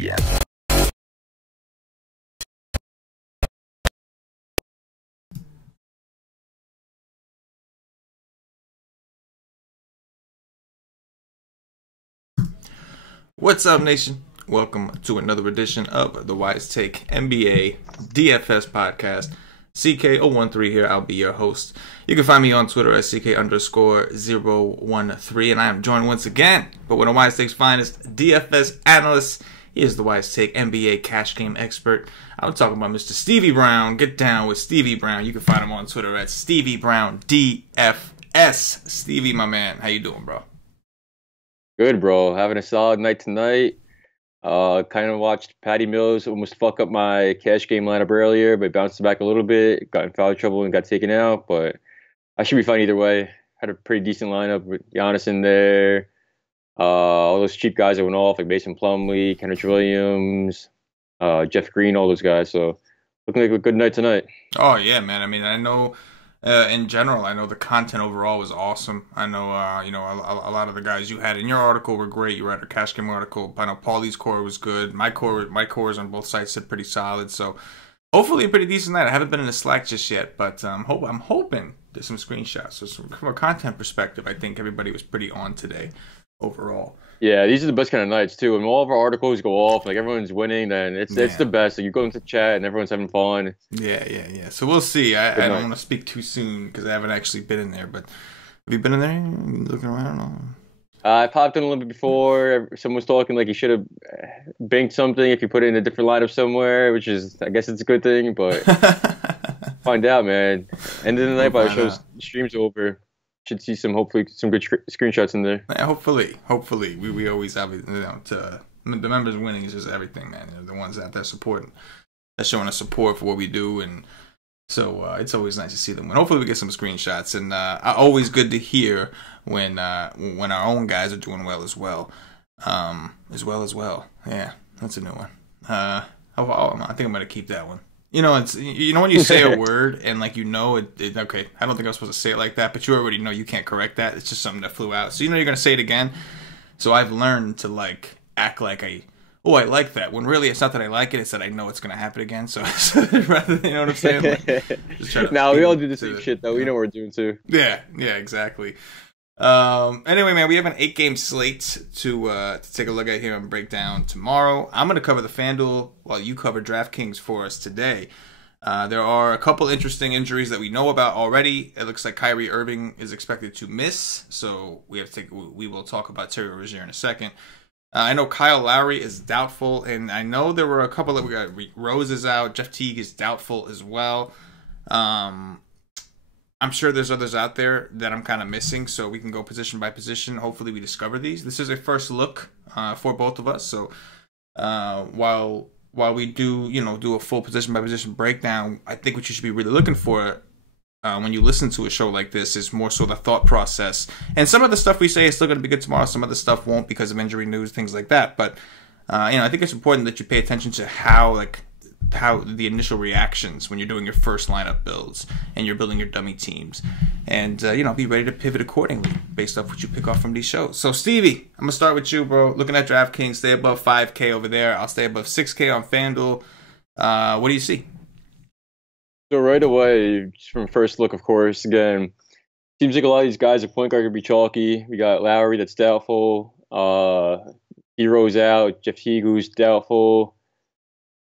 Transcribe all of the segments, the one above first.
Yeah. What's up, nation? Welcome to another edition of the Wise Take NBA DFS podcast. CK013 here. I'll be your host. You can find me on Twitter at CK_013, and I am joined once again by one of Wise Take's finest DFS analysts. He is the Wise Take NBA cash game expert. I'm talking about Mr. Stevie Brown. Get down with Stevie Brown. You can find him on Twitter at Stevie Brown DFS. Stevie, my man, how you doing, bro? Good, bro. Having a solid night tonight. Kind of watched Patty Mills almost fuck up my cash game lineup earlier, but bounced back a little bit. Got in foul trouble and got taken out, but I should be fine either way. Had a pretty decent lineup with Giannis in there. All those cheap guys that went off, like Mason Plumlee, Kenneth Williams, Jeff Green, all those guys. So looking like a good night tonight. Oh, yeah, man. I mean, I know in general, I know the content overall was awesome. I know, a lot of the guys you had in your article were great. You read a cash game article. I know Paulie's core was good. My cores on both sides are pretty solid. So hopefully a pretty decent night. I haven't been in the Slack just yet, but I'm hoping there's some screenshots. So from a content perspective, I think everybody was pretty on today overall. Yeah, these are the best kind of nights too. When all of our articles go off, like everyone's winning, then it's the best. Like you go into chat and everyone's having fun. Yeah. So we'll see. I don't want to speak too soon because I haven't actually been in there. But have you been in there? You looking around? I popped in a little bit before. Someone was talking like you should have banked something if you put it in a different lineup somewhere, which is, I guess it's a good thing. But find out, man. End of the night by the show's stream's over. Should see hopefully some good screenshots in there. Yeah, hopefully. We always have, the members winning is just everything, man. The ones out there supporting, they're showing us support for what we do, and so it's always nice to see them win. Hopefully we get some screenshots, and always good to hear when our own guys are doing well as well. Yeah, that's a new one. I think I'm gonna keep that one. It's when you say a word and like okay, I don't think I was supposed to say it like that, but you already know you can't correct that. It's just something that flew out. So you're gonna say it again. So I've learned to like act like I like that, when really it's not that I like it, it's that I know it's gonna happen again. So rather than, you know what I'm saying? Like, now we all do the same shit though. We know what we're doing too. Yeah, exactly. Anyway, man, we have an 8-game slate to take a look at here and break down tomorrow. I'm going to cover the FanDuel while you cover DraftKings for us today. There are a couple interesting injuries that we know about already. It looks like Kyrie Irving is expected to miss, so we will talk about Terry Rozier in a second. I know Kyle Lowry is doubtful, and I know there were a couple that we got. Rose is out. Jeff Teague is doubtful as well. I'm sure there's others out there that I'm kind of missing, so we can go position by position. Hopefully we discover these. This is a first look for both of us, so while we do a full position by position breakdown, I think what you should be really looking for when you listen to a show like this is more so the thought process. And some of the stuff we say is still going to be good tomorrow. Some of the stuff won't because of injury news, things like that. But I think it's important that you pay attention to how the initial reactions when you're doing your first lineup builds and you're building your dummy teams, and be ready to pivot accordingly based off what you pick off from these shows. So Stevie, I'm gonna start with you, bro. Looking at DraftKings, stay above 5K over there. I'll stay above 6K on FanDuel. What do you see? So right away, just from first look, of course, again, seems like a lot of these guys at point guard could be chalky. We got Lowry that's doubtful. Hero's out. Jeff Teague, who's doubtful.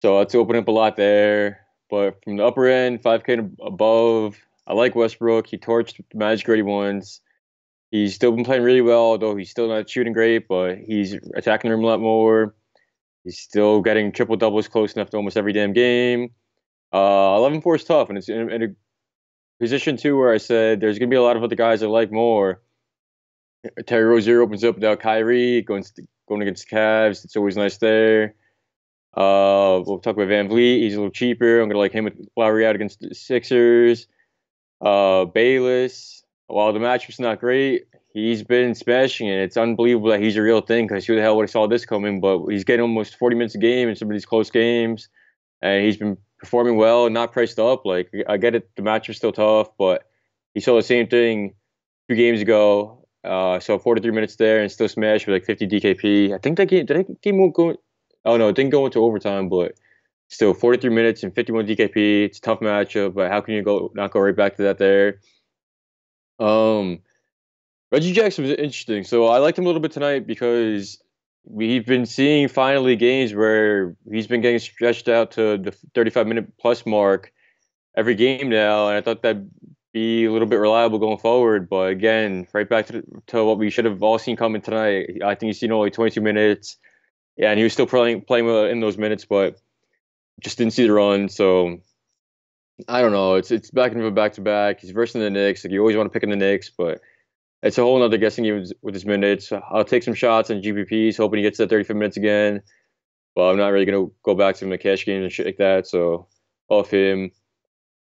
So it's opening up a lot there. But from the upper end, 5K and above, I like Westbrook. He torched the Magic already once. He's still been playing really well, although he's still not shooting great, but he's attacking the rim a lot more. He's still getting triple doubles close enough to almost every damn game. 11-4 is tough, and it's in a position too where I said there's going to be a lot of other guys I like more. Terry Rozier opens up without Kyrie, going against the Cavs. It's always nice there. We'll talk about Van Vliet. He's a little cheaper. I'm going to like him with Lowry out against the Sixers. Bayless, while the matchup's not great, he's been smashing it. It's unbelievable that he's a real thing, because who the hell would have saw this coming? But he's getting almost 40 minutes a game in some of these close games, and he's been performing well and not priced up. Like, I get it, the matchup's still tough, but he saw the same thing 2 games ago. So 43 minutes there and still smashed with like 50 DKP. I think that game won't go. Oh no, it didn't go into overtime, but still 43 minutes and 51 DKP. It's a tough matchup, but how can you not go right back to that there? Um, Reggie Jackson was interesting. So I liked him a little bit tonight because we've been seeing finally games where he's been getting stretched out to the 35-minute plus mark every game now, and I thought that'd be a little bit reliable going forward. But again, right back to what we should have all seen coming tonight. I think he's seen only 22 minutes. Yeah, and he was still playing well in those minutes, but just didn't see the run. So I don't know. It's back into a back to back. He's versing the Knicks. Like you always want to pick in the Knicks, but it's a whole other guessing game with his minutes. I'll take some shots on GPPs, hoping he gets that 35 minutes again. But I'm not really gonna go back to him in cash games and shit like that. So off him.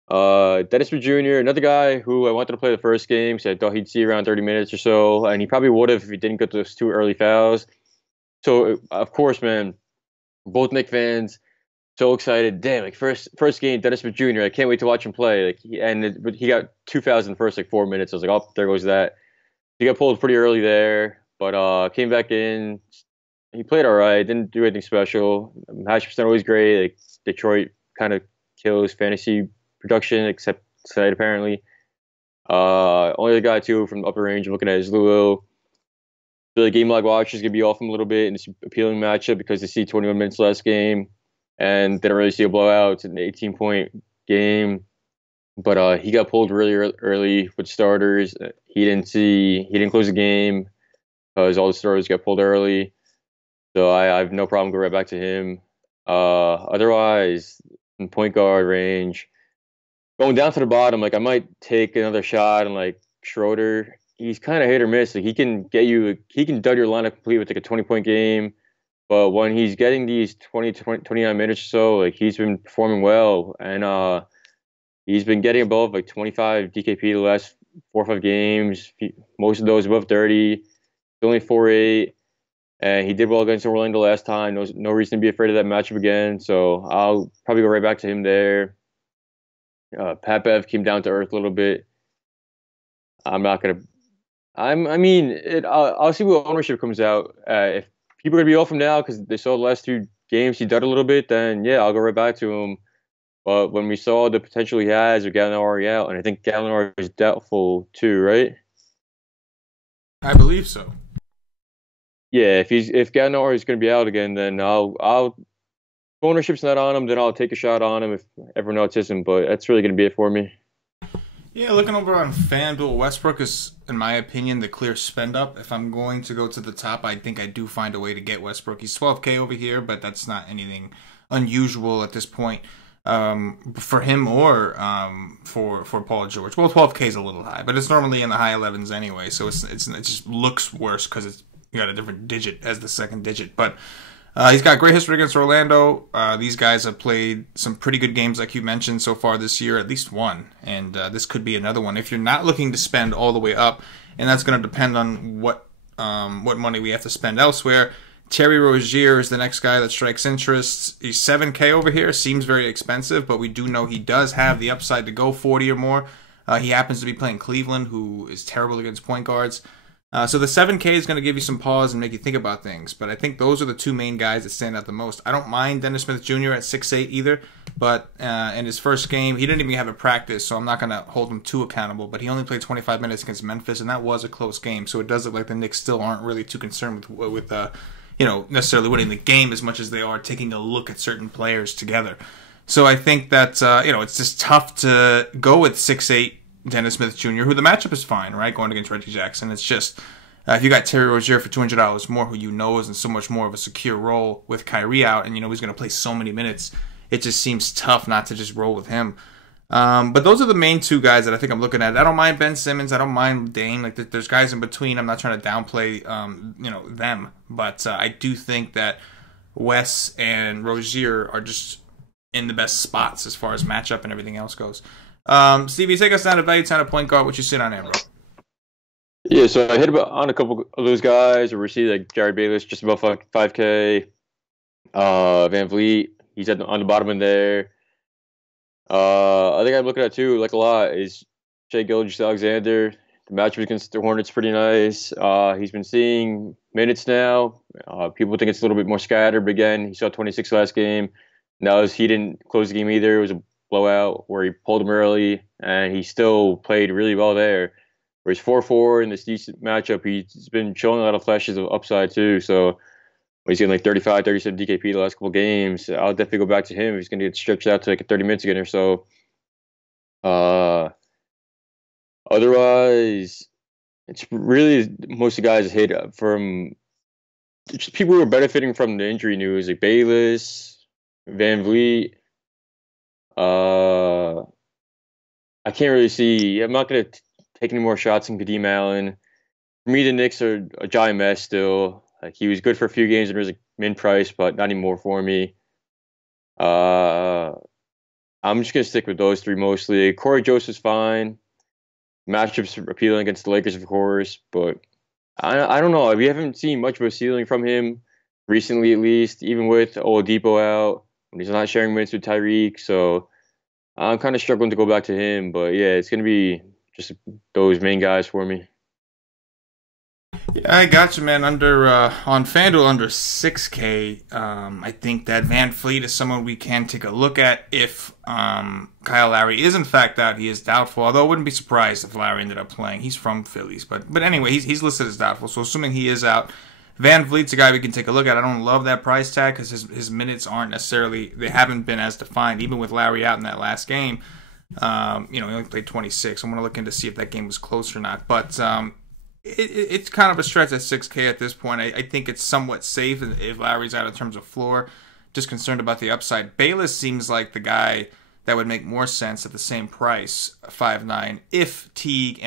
Dennis Smith Jr., another guy who I wanted to play the first game, so I thought he'd see around 30 minutes or so, and he probably would have if he didn't get those two early fouls. So of course, man, both Knicks fans so excited. Damn, like first game, Dennis Smith Jr. I can't wait to watch him play. But he got two fouls in the first like 4 minutes. I was like, oh, there goes that. He got pulled pretty early there, but came back in. He played all right. Didn't do anything special. Hash percent always great. Like Detroit kind of kills fantasy production, except tonight apparently. Only the guy too from the upper range I'm looking at is Louisville. The game log watch is gonna be off him a little bit in this appealing matchup because they see 21 minutes last game, and they don't really see a blowout. It's an 18-point game, but he got pulled really early with starters. He didn't close the game because all the starters got pulled early. So I have no problem going right back to him. Otherwise, in point guard range, going down to the bottom, like I might take another shot on like Schroeder. He's kind of hit or miss. Like he can dud your lineup complete with like a 20-point game. But when he's getting these 29 minutes or so, like he's been performing well. And he's been getting above like 25 DKP the last 4 or 5 games. Most of those above 30. He's only 4'8". And he did well against Orlando last time. No reason to be afraid of that matchup again. So I'll probably go right back to him there. Pat Bev came down to earth a little bit. I'm not gonna. I mean, I'll see what ownership comes out. If people are gonna be off him now because they saw the last 2 games he did a little bit, then yeah, I'll go right back to him. But when we saw the potential he has with Gallinari out, and I think Gallinari is doubtful too, right? I believe so. Yeah, if Gallinari is gonna be out again, then I'll ownership's not on him, then I'll take a shot on him if everyone else isn't. But that's really gonna be it for me. Yeah, looking over on FanDuel, Westbrook is, in my opinion, the clear spend up. If I'm going to go to the top, I think I do find a way to get Westbrook. He's 12K over here, but that's not anything unusual at this point for him or for Paul George. Well, 12K is a little high, but it's normally in the high 11s anyway, so it just looks worse because it's you got a different digit as the second digit, but. He's got great history against Orlando. These guys have played some pretty good games, like you mentioned, so far this year, at least one. And this could be another one. If you're not looking to spend all the way up, and that's going to depend on what money we have to spend elsewhere, Terry Rozier is the next guy that strikes interest. He's 7K over here. Seems very expensive, but we do know he does have the upside to go 40 or more. He happens to be playing Cleveland, who is terrible against point guards. So the 7K is going to give you some pause and make you think about things. But I think those are the 2 main guys that stand out the most. I don't mind Dennis Smith Jr. at 6'8" either. But in his first game, he didn't even have a practice, so I'm not going to hold him too accountable. But he only played 25 minutes against Memphis, and that was a close game. So it does look like the Knicks still aren't really too concerned with necessarily winning the game as much as they are taking a look at certain players together. So I think that, it's just tough to go with 6'8", Dennis Smith Jr., who the matchup is fine, right, going against Reggie Jackson. It's just, if you got Terry Rozier for $200 more, who you know is in so much more of a secure role with Kyrie out, and you know he's going to play so many minutes, it just seems tough not to just roll with him. But those are the main 2 guys that I think I'm looking at. I don't mind Ben Simmons. I don't mind Dame. Like, there's guys in between. I'm not trying to downplay, them. But I do think that Wes and Rozier are just in the best spots as far as matchup and everything else goes. Stevie, take us down to value time at point guard. What you sit on there, bro? Yeah, so I hit on a couple of those guys. We see like Jared Bayless just about 5K. Van Vliet, he's on the bottom end there. I think I'm looking at too, like a lot, is Shai Gilgeous-Alexander. The matchup against the Hornets pretty nice. He's been seeing minutes now. People think it's a little bit more scattered, but again, he saw 26 last game. He didn't close the game either. It was a blowout where he pulled him early, and he still played really well there. Where he's 4-4 in this decent matchup, he's been showing a lot of flashes of upside too. So he's getting like 35, 37 DKP the last couple games. I'll definitely go back to him if he's going to get stretched out to like 30 minutes again or so. Otherwise, it's really most of the guys hit from just people who are benefiting from the injury news, like Bayless, Van Vliet. I can't really see. I'm not going to take any more shots in Kadeem Allen. For me, the Knicks are a giant mess still. Like he was good for a few games and was like min price, but not anymore for me. I'm just gonna stick with those three mostly. Corey Joseph's fine. Matchups appealing against the Lakers, of course, but I don't know. We haven't seen much of a ceiling from him recently, at least. Even with Oladipo out, when he's not sharing minutes with Tyreek, so I'm kind of struggling to go back to him. But yeah, it's gonna be just those main guys for me. Yeah, I got you, man. Under on FanDuel under 6K, I think that Van Fleet is someone we can take a look at if Kyle Lowry is in fact out. He is doubtful, although I wouldn't be surprised if Lowry ended up playing. He's from Phillies, but anyway, he's listed as doubtful. So assuming he is out, Van Vliet's a guy we can take a look at. I don't love that price tag because his minutes aren't necessarily, they haven't been as defined, even with Lowry out in that last game. He only played 26. I'm going to look in to see if that game was close or not. But it's kind of a stretch at 6K at this point. I think it's somewhat safe if Lowry's out in terms of floor. Just concerned about the upside. Bayless seems like the guy that would make more sense at the same price, 5.9, if Teague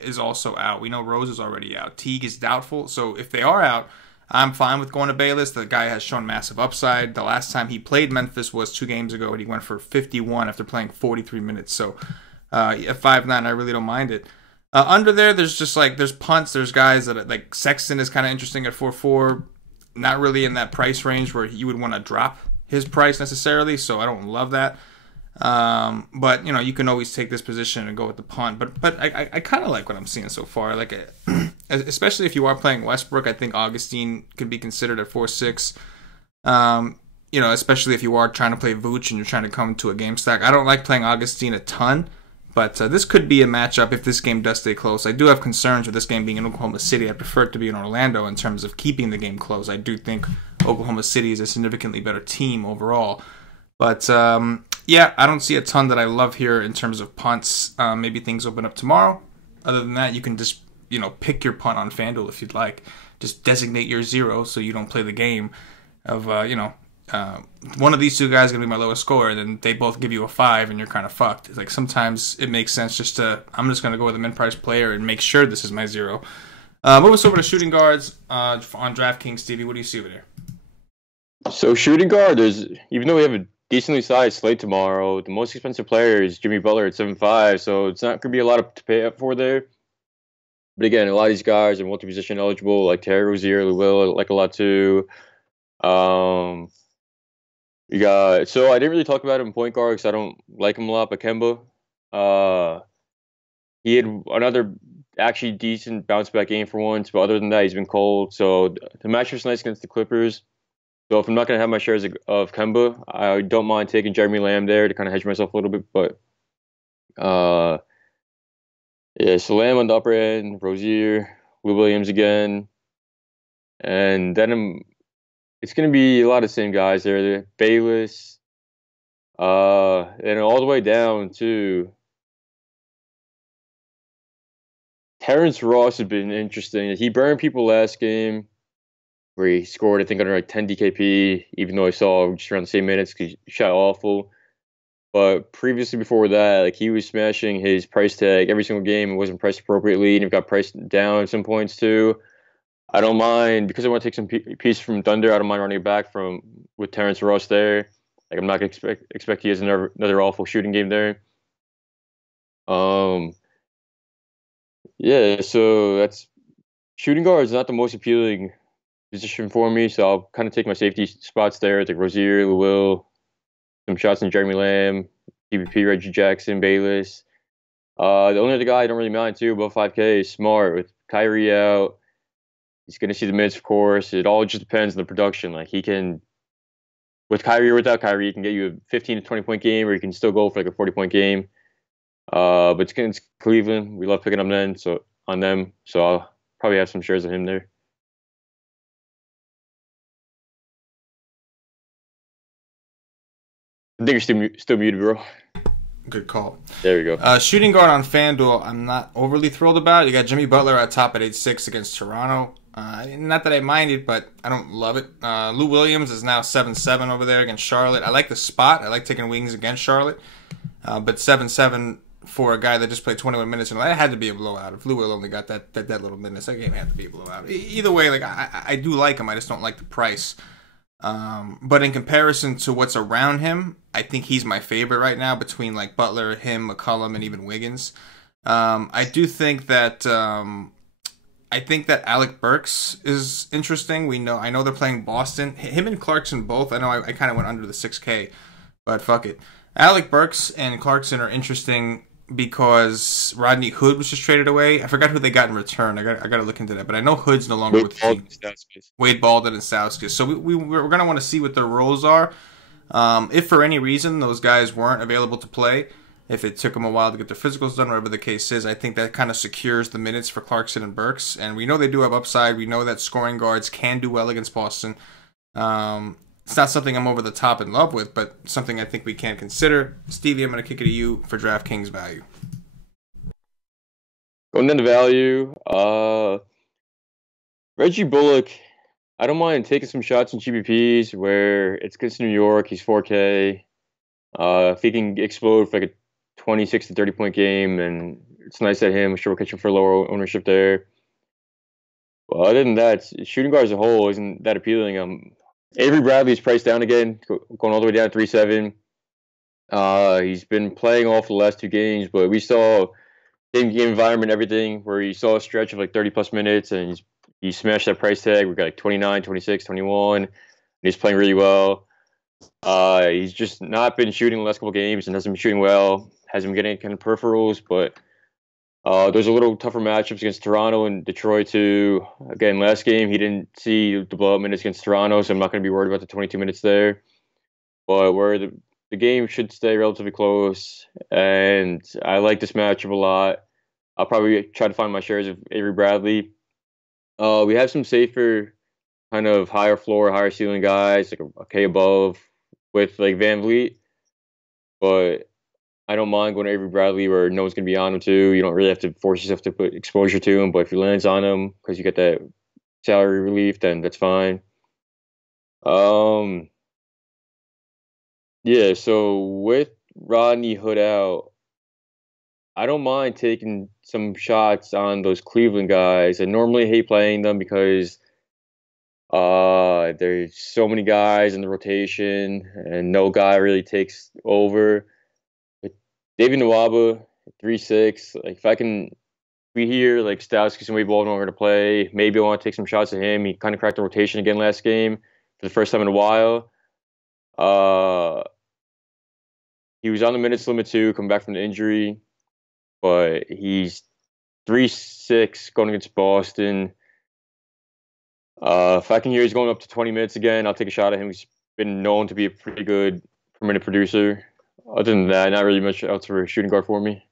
is also out. We know Rose is already out. Teague is doubtful. So if they are out, I'm fine with going to Bayless. The guy has shown massive upside. The last time he played Memphis was 2 games ago, and he went for 51 after playing 43 minutes. So at 5.9, I really don't mind it. Under there's just there's punts, there's guys that like Sexton is kind of interesting at 4.4, not really in that price range where you would want to drop his price necessarily, so I don't love that. But you can always take this position and go with the punt. But I kind of like what I'm seeing so far. Like, especially if you are playing Westbrook, I think Augustine could be considered at 4.6. Especially if you are trying to play Vooch and you're trying to come to a game stack. I don't like playing Augustine a ton. But this could be a matchup if this game does stay close. I do have concerns with this game being in Oklahoma City. I prefer it to be in Orlando in terms of keeping the game close. I do think Oklahoma City is a significantly better team overall. But, yeah, I don't see a ton that I love here in terms of punts. Maybe things open up tomorrow. Other than that, you can just, pick your punt on FanDuel if you'd like. Just designate your 0 so you don't play the game of, one of these two guys is going to be my lowest score, and then they both give you a 5, and you're kind of fucked. It's like sometimes it makes sense I'm just going to go with a min-price player and make sure this is my 0. Move us over to shooting guards on DraftKings. Stevie, what do you see over there? So shooting guard, even though we have a decently sized slate tomorrow, the most expensive player is Jimmy Butler at 7.5, so it's not going to be a lot to pay up for there. But again, a lot of these guys are multi-position eligible, like Terry Rozier, Lou Will, like a lot too. So I didn't really talk about him in point guard because I don't like him a lot, but Kemba. He had another actually decent bounce back game for once, but other than that, he's been cold. So the matchup's nice against the Clippers. So if I'm not going to have my shares of Kemba, I don't mind taking Jeremy Lamb there to kind of hedge myself a little bit. But so Lamb on the upper end, Rozier, Lou Williams again. And then it's going to be a lot of the same guys there. Bayless, and all the way down to Terrence Ross has been interesting. He burned people last game where he scored, I think, under like 10 DKP, even though I saw just around the same minutes because he shot awful. But previously before that, he was smashing his price tag every single game. It wasn't priced appropriately, and it got priced down at some points too. I don't mind, because I want to take some piece from Thunder, I don't mind running it back with Terrence Ross there. I'm not going to expect he has another awful shooting game there. So that's shooting guard is not the most appealing position for me, so I'll kind of take my safety spots there, like Rozier, Lou Will, some shots in Jeremy Lamb, PvP, Reggie Jackson, Bayless. The only other guy I don't really mind too, above 5K, is Smart with Kyrie out. He's going to see the minutes, of course. It all just depends on the production. Like he can, with Kyrie or without Kyrie, he can get you a 15 to 20 point game, or he can still go for like a 40 point game. But it's Cleveland. We love picking on them. So I'll probably have some shares of him there. I think you're still muted, bro. Good call. There we go. Shooting guard on FanDuel, I'm not overly thrilled about. You got Jimmy Butler at top at 8-6 against Toronto. Not that I mind it, but I don't love it. Lou Williams is now 7-7 over there against Charlotte. I like the spot. I like taking wings against Charlotte. But 7-7 for a guy that just played 21 minutes, and that had to be a blowout. If Lou Will only got that little minutes, that game had to be a blowout. Either way, like I do like him. I just don't like the price. But in comparison to what's around him, I think he's my favorite right now between like Butler, him, McCollum, and even Wiggins. I do think that Alec Burks is interesting. I know they're playing Boston. Him and Clarkson both. I know I kind of went under the 6K, but fuck it. Alec Burks and Clarkson are interesting because Rodney Hood was just traded away. I forgot who they got in return. I got to look into that. But I know Hood's no longer with the team. Wade Baldwin and Stauskas. So we're going to want to see what their roles are. If for any reason those guys weren't available to play, if it took them a while to get their physicals done, whatever the case is, I think that kind of secures the minutes for Clarkson and Burks. And we know they do have upside. We know that scoring guards can do well against Boston. It's not something I'm over the top in love with, but something I think we can consider. Stevie, I'm going to kick it to you for DraftKings value. Going into value, Reggie Bullock, I don't mind taking some shots in GPPs where it's against New York. He's 4K. If he can explode for like a 26 to 30 point game, and it's nice at him. I'm sure we'll catch him for lower ownership there. Well, other than that, shooting guard as a whole isn't that appealing. Avery Bradley's priced down again, going all the way down to 3.7. He's been playing off the last two games, but we saw game environment, everything, where he saw a stretch of like 30-plus minutes, and he smashed that price tag. We got like 29, 26, 21, and he's playing really well. He's just not been shooting the last couple games and hasn't been shooting well. Hasn't been getting kind of peripherals, but there's a little tougher matchups against Toronto and Detroit too. Again, last game he didn't see the blowout minutes against Toronto, so I'm not going to be worried about the 22 minutes there. But where the game should stay relatively close, and I like this matchup a lot. I'll probably try to find my shares of Avery Bradley. We have some safer kind of higher floor, higher ceiling guys, like a K above with like Van Vliet, but I don't mind going to Avery Bradley where no one's going to be on him too. You don't really have to force yourself to put exposure to him, but if he lands on him because you get that salary relief, then that's fine. Yeah, so with Rodney Hood out, I don't mind taking some shots on those Cleveland guys. I normally hate playing them because there's so many guys in the rotation and no guy really takes over. David Nwaba, 3.6. Like if we hear like Stauskas and Wade Baldwin are going to play, maybe I want to take some shots at him. He kind of cracked the rotation again last game for the first time in a while. He was on the minutes limit too, coming back from the injury, but he's 3.6 going against Boston. If I can hear he's going up to 20 minutes again, I'll take a shot at him. He's been known to be a pretty good per-minute producer. Other than that, not really much else for a shooting guard for me.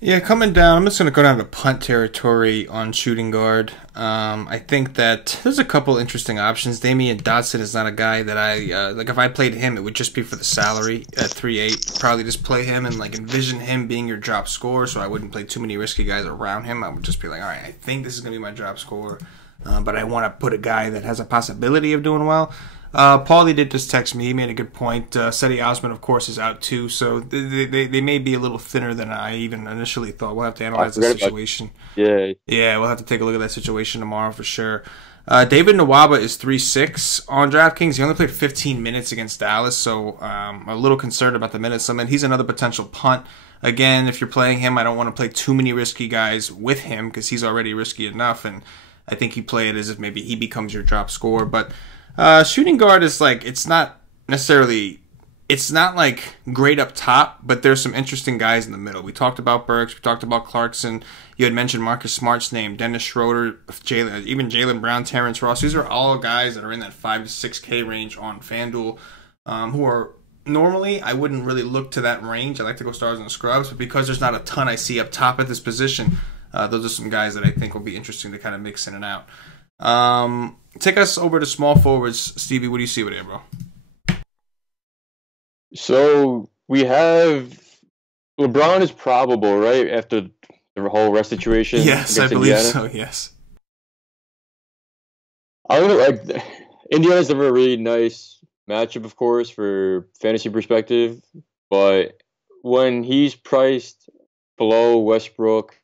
Yeah, coming down, I'm just going to go down to punt territory on shooting guard. I think that there's a couple interesting options. Damian Dotson is not a guy that I, like if I played him, it would just be for the salary at 3.8. Probably just play him and like envision him being your drop scorer, so I wouldn't play too many risky guys around him. I would just be like, all right, I think this is going to be my drop scorer, but I want to put a guy that has a possibility of doing well. Paulie did just text me. He made a good point. Cedi Osman, of course, is out too, so they may be a little thinner than I even initially thought. We'll have to analyze the situation. Yeah, we'll have to take a look at that situation tomorrow for sure. David Nwaba is 3.6 on DraftKings. He only played 15 minutes against Dallas, so I'm a little concerned about the minutes limit. He's another potential punt. Again, if you're playing him, I don't want to play too many risky guys with him because he's already risky enough, and I think you play it as if maybe he becomes your drop scorer, but shooting guard is like, it's not necessarily it's not like great up top, but there's some interesting guys in the middle. We talked about Burks, we talked about Clarkson. You had mentioned Marcus Smart's name, Dennis Schroeder, even Jaylen Brown, Terrence Ross. These are all guys that are in that 5 to 6K range on FanDuel, who are normally I wouldn't really look to that range. I like to go stars and scrubs, but because there's not a ton I see up top at this position, those are some guys that I think will be interesting to kind of mix in and out. Take us over to small forwards, Stevie. What do you see with it, bro? So we have LeBron is probable, right? After the whole rest situation. Yes, I believe so. Yes. I don't know, like Indiana's never a really nice matchup, of course, for fantasy perspective. But when he's priced below Westbrook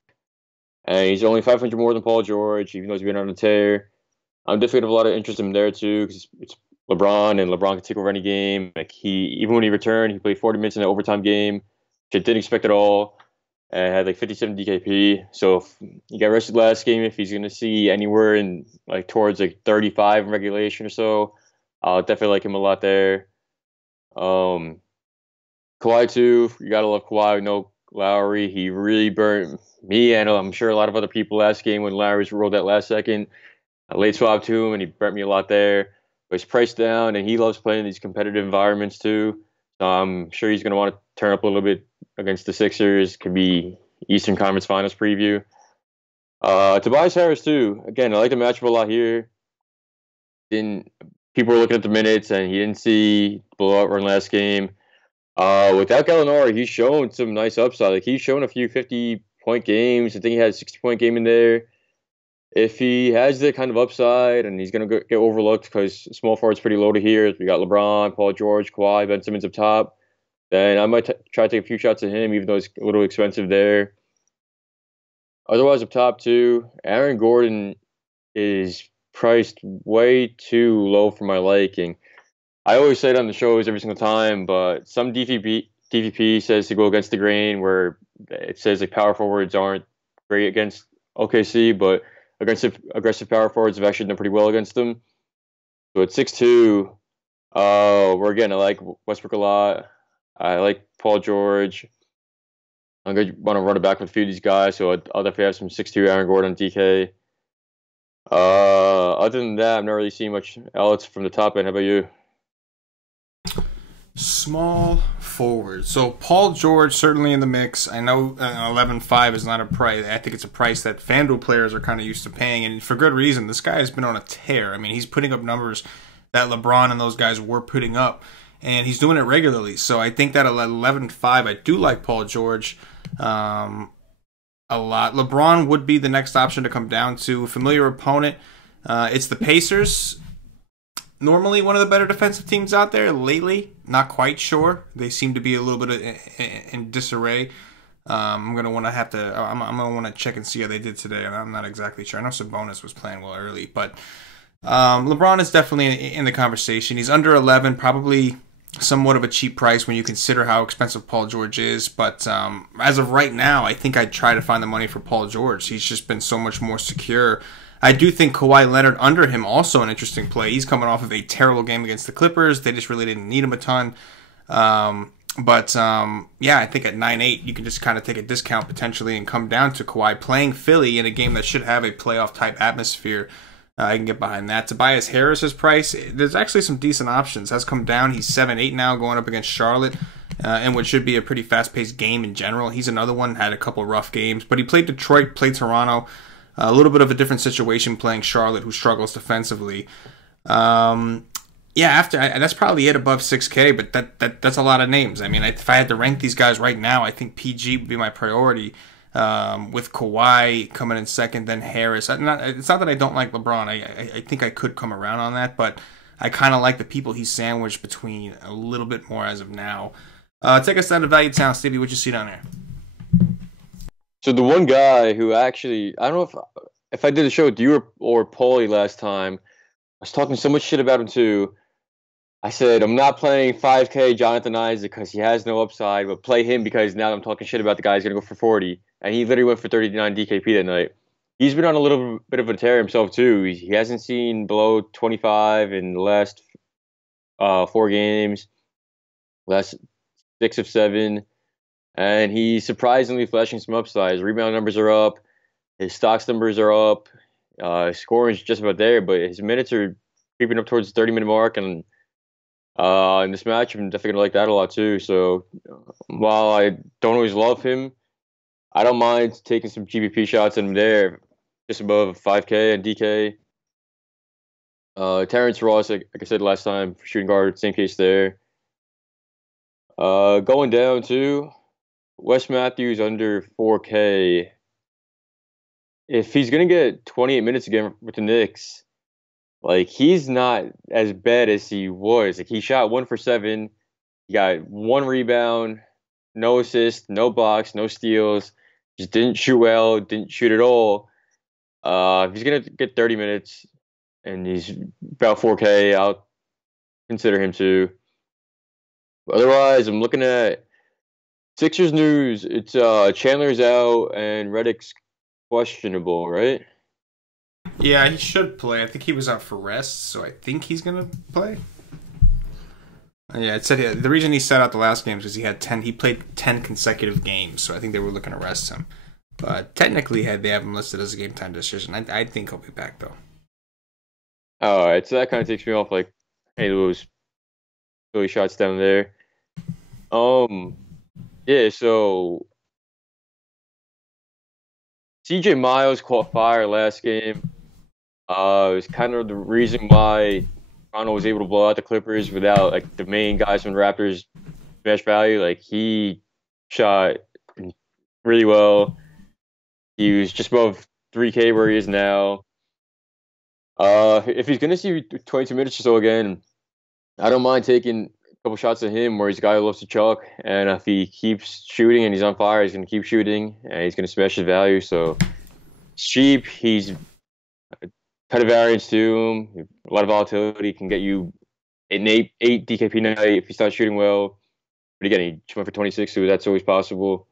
and he's only 500 more than Paul George, even though he's been on a tear, I'm definitely have a lot of interest in him there too, because it's LeBron, and LeBron can take over any game. Like even when he returned, he played 40 minutes in an overtime game, which I didn't expect at all, and had like 57 DKP. So if he got rested last game, if he's going to see anywhere in like towards like 35 in regulation or so, I'll definitely like him a lot there. Kawhi too. You gotta love Kawhi. No Lowry. He really burnt me, and I'm sure a lot of other people last game when Lowry rolled that last second. I late swap to him, and he burnt me a lot there. But he's priced down, and he loves playing in these competitive environments too. So I'm sure he's going to want to turn up a little bit against the Sixers. Could be Eastern Conference Finals preview. Tobias Harris too. Again, I like the matchup a lot here. People were looking at the minutes, and he didn't see blowout run last game. Without Gallinari, he's shown some nice upside. Like he's shown a few 50-point games. I think he had a 60-point game in there. If he has the kind of upside and he's going to get overlooked because small forward's pretty loaded here, we got LeBron, Paul George, Kawhi, Ben Simmons up top, then I might try to take a few shots at him, even though it's a little expensive there. Otherwise, up top, too, Aaron Gordon is priced way too low for my liking. I always say it on the shows every single time, but some DVP says to go against the grain, where it says like power forwards aren't great against OKC, but aggressive power forwards have actually done pretty well against them. So at 6'2", I like Westbrook a lot. I like Paul George. I'm going to want to run it back with a few of these guys, so I'll definitely have some 6'2" Aaron Gordon DK. Other than that, I'm not really seeing much else from the top end. How about you? Small forward. So Paul George certainly in the mix. I know 11.5 is not a price. I think it's a price that FanDuel players are kind of used to paying, and for good reason. This guy has been on a tear. I mean, he's putting up numbers that LeBron and those guys were putting up, and he's doing it regularly. So I think that at 11.5, I do like Paul George a lot. LeBron would be the next option to come down to. Familiar opponent. It's the Pacers. Normally one of the better defensive teams out there. Lately, not quite sure. They seem to be a little bit in disarray. I'm gonna want to check and see how they did today, and I'm not exactly sure. I know Sabonis was playing well early, but LeBron is definitely in the conversation. He's under 11, probably somewhat of a cheap price when you consider how expensive Paul George is. But as of right now, I think I'd try to find the money for Paul George. He's just been so much more secure. I do think Kawhi Leonard under him also an interesting play. He's coming off of a terrible game against the Clippers. They just really didn't need him a ton. Yeah, I think at 9.8 you can just kind of take a discount potentially and come down to Kawhi playing Philly in a game that should have a playoff type atmosphere. I can get behind that. Tobias Harris's price, there's actually some decent options. Has come down. He's 7.8 now, going up against Charlotte, in what should be a pretty fast-paced game in general. He's another one, had a couple rough games, but he played Detroit, played Toronto. A little bit of a different situation playing Charlotte, who struggles defensively. That's probably it above 6K, but that's a lot of names. I mean, if I had to rank these guys right now, I think PG would be my priority, with Kawhi coming in second, then Harris. It's not that I don't like LeBron. I think I could come around on that, but I kind of like the people he's sandwiched between a little bit more as of now. Take us down to Value Town, Stevie. What you see down there? So the one guy who actually, I don't know if I did a show with you or Paulie last time, I was talking so much shit about him too. I said, I'm not playing 5K Jonathan Isaac because he has no upside, but play him because now I'm talking shit about the guy who's going to go for 40. And he literally went for 39 DKP that night. He's been on a little bit of a tear himself too. He hasn't seen below 25 in the last 4 games. last 6 of 7, and he's surprisingly flashing some upside. His rebound numbers are up, his stocks numbers are up, his scoring is just about there, but his minutes are creeping up towards the 30-minute mark, and in this match, I'm definitely gonna like that a lot too. So while I don't always love him, I don't mind taking some GBP shots in him there, just above 5K and DK. Terrence Ross, like I said last time, for shooting guard, same case there. Going down to Wes Matthews under 4K. If he's gonna get 28 minutes again with the Knicks, like he's not as bad as he was. Like he shot 1 for 7, he got 1 rebound, no assist, no blocks, no steals. Just didn't shoot well, didn't shoot at all. If he's gonna get 30 minutes and he's about 4K, I'll consider him too. Otherwise, I'm looking at Sixers news. It's Chandler's out and Redick's questionable, right? Yeah, he should play. I think he was out for rest, so I think he's gonna play. Yeah, it said the reason he sat out the last game is because he played 10 consecutive games, so I think they were looking to rest him. But technically, they have him listed as a game time decision. I think he'll be back though. All right, so that kind of takes me off like any of those Philly shots down there. Yeah, so CJ Miles caught fire last game. It was kind of the reason why Toronto was able to blow out the Clippers without like the main guys from the Raptors smash value. Like he shot really well. He was just above 3K where he is now. If he's gonna see 22 minutes or so again, I don't mind taking a couple shots at him where he's a guy who loves to chalk, and if he keeps shooting and he's on fire, he's gonna keep shooting and he's gonna smash his value. So it's cheap. He's a ton of variance to him. A lot of volatility, can get you an 8 DKP night if he starts shooting well. But again, he went for 26, so that's always possible.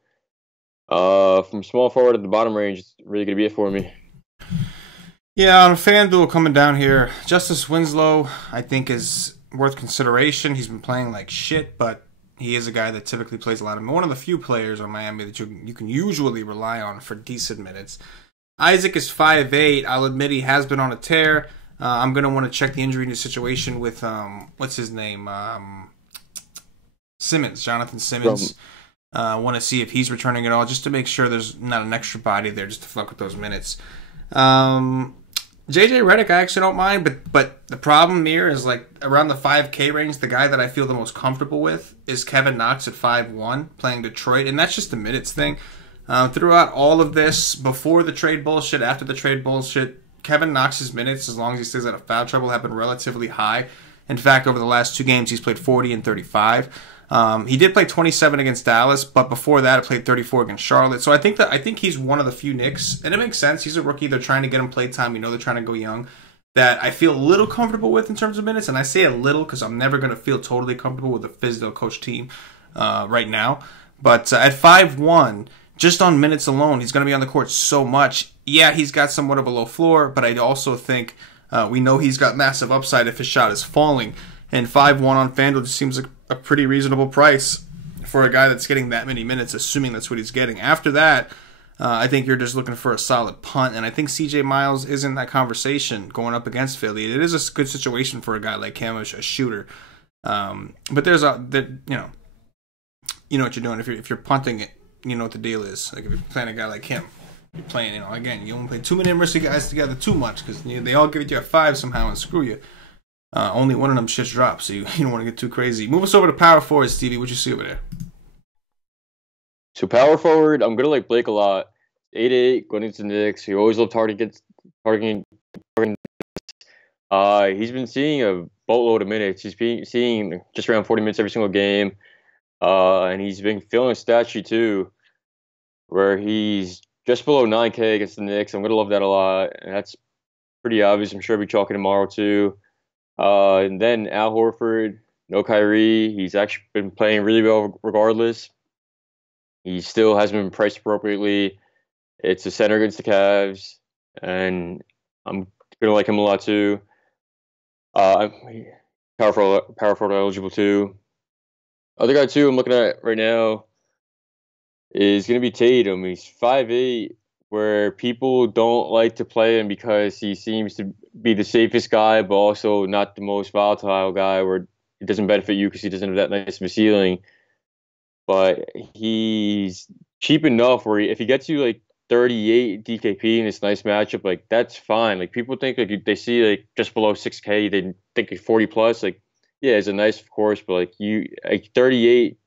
From small forward at the bottom range, it's really gonna be it for me. Yeah, on FanDuel coming down here, Justice Winslow I think is worth consideration. He's been playing like shit, but he is a guy that typically plays a lot of. One of the few players on Miami that you can usually rely on for decent minutes. Isaac is 5'8". I'll admit he has been on a tear. I'm gonna want to check the injury situation with what's his name, Simmons, Jonathan Simmons. Want to see if he's returning at all, just to make sure there's not an extra body there just to fuck with those minutes. JJ Redick, I actually don't mind, but the problem here is like around the 5K range, the guy that I feel the most comfortable with is Kevin Knox at 5'1", playing Detroit, and that's just the minutes thing. Throughout all of this, before the trade bullshit, after the trade bullshit, Kevin Knox's minutes, as long as he stays out of foul trouble, have been relatively high. In fact, over the last 2 games, he's played 40 and 35. He did play 27 against Dallas, but before that, he played 34 against Charlotte. So I think he's one of the few Knicks, and it makes sense. He's a rookie. They're trying to get him play time. They're trying to go young. That I feel a little comfortable with in terms of minutes, and I say a little because I'm never going to feel totally comfortable with a Fizdale coach team right now. But at 5'1", just on minutes alone, he's going to be on the court so much. Yeah, he's got somewhat of a low floor, but I also think we know he's got massive upside if his shot is falling. And 5'1" on FanDuel just seems like a pretty reasonable price for a guy that's getting that many minutes, assuming that's what he's getting. After that, I think you're just looking for a solid punt, and I think CJ Miles is in that conversation going up against Philly. It is a good situation for a guy like him, a shooter. But there's you know what you're doing. If you're punting it, you know what the deal is. Like if you're playing a guy like him, you're playing, again, you don't play too many risky guys together too much because they all give it to you at 5 somehow and screw you. Only one of them shits drops, so you don't want to get too crazy. Move us over to power forward, Stevie. What you see over there? So power forward, I'm gonna like Blake a lot. 8'8", going into the Knicks. He always loved targeting. He's been seeing a boatload of minutes. He's been seeing just around 40 minutes every single game. And he's been feeling a stat sheet too, where he's just below 9K against the Knicks. I'm gonna love that a lot, and that's pretty obvious. I'm sure I'll be chalking tomorrow too. And then Al Horford, no Kyrie. He's actually been playing really well regardless. He still hasn't been priced appropriately. It's a center against the Cavs, and I'm gonna like him a lot too. Power forward eligible too. Other guy too I'm looking at right now is going to be Tatum. He's 5'8", where people don't like to play him because he seems to be the safest guy, but also not the most volatile guy, where it doesn't benefit you because he doesn't have that nice of a ceiling. But he's cheap enough where if he gets you like 38 DKP in this nice matchup, like that's fine. Like people think like they see like just below 6K, they think like 40 plus. Like yeah, it's a nice of course, but like you like 38,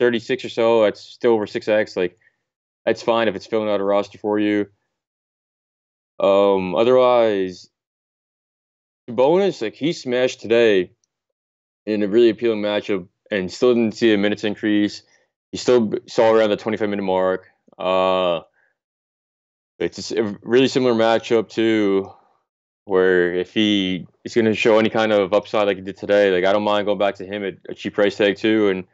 36 or so, that's still over 6X. Like that's fine if it's filling out a roster for you. Otherwise, bonus like he smashed today in a really appealing matchup and still didn't see a minutes increase. He still saw around the 25-minute mark. It's a really similar matchup to where if he is going to show any kind of upside like he did today, like I don't mind going back to him at a cheap price tag too. And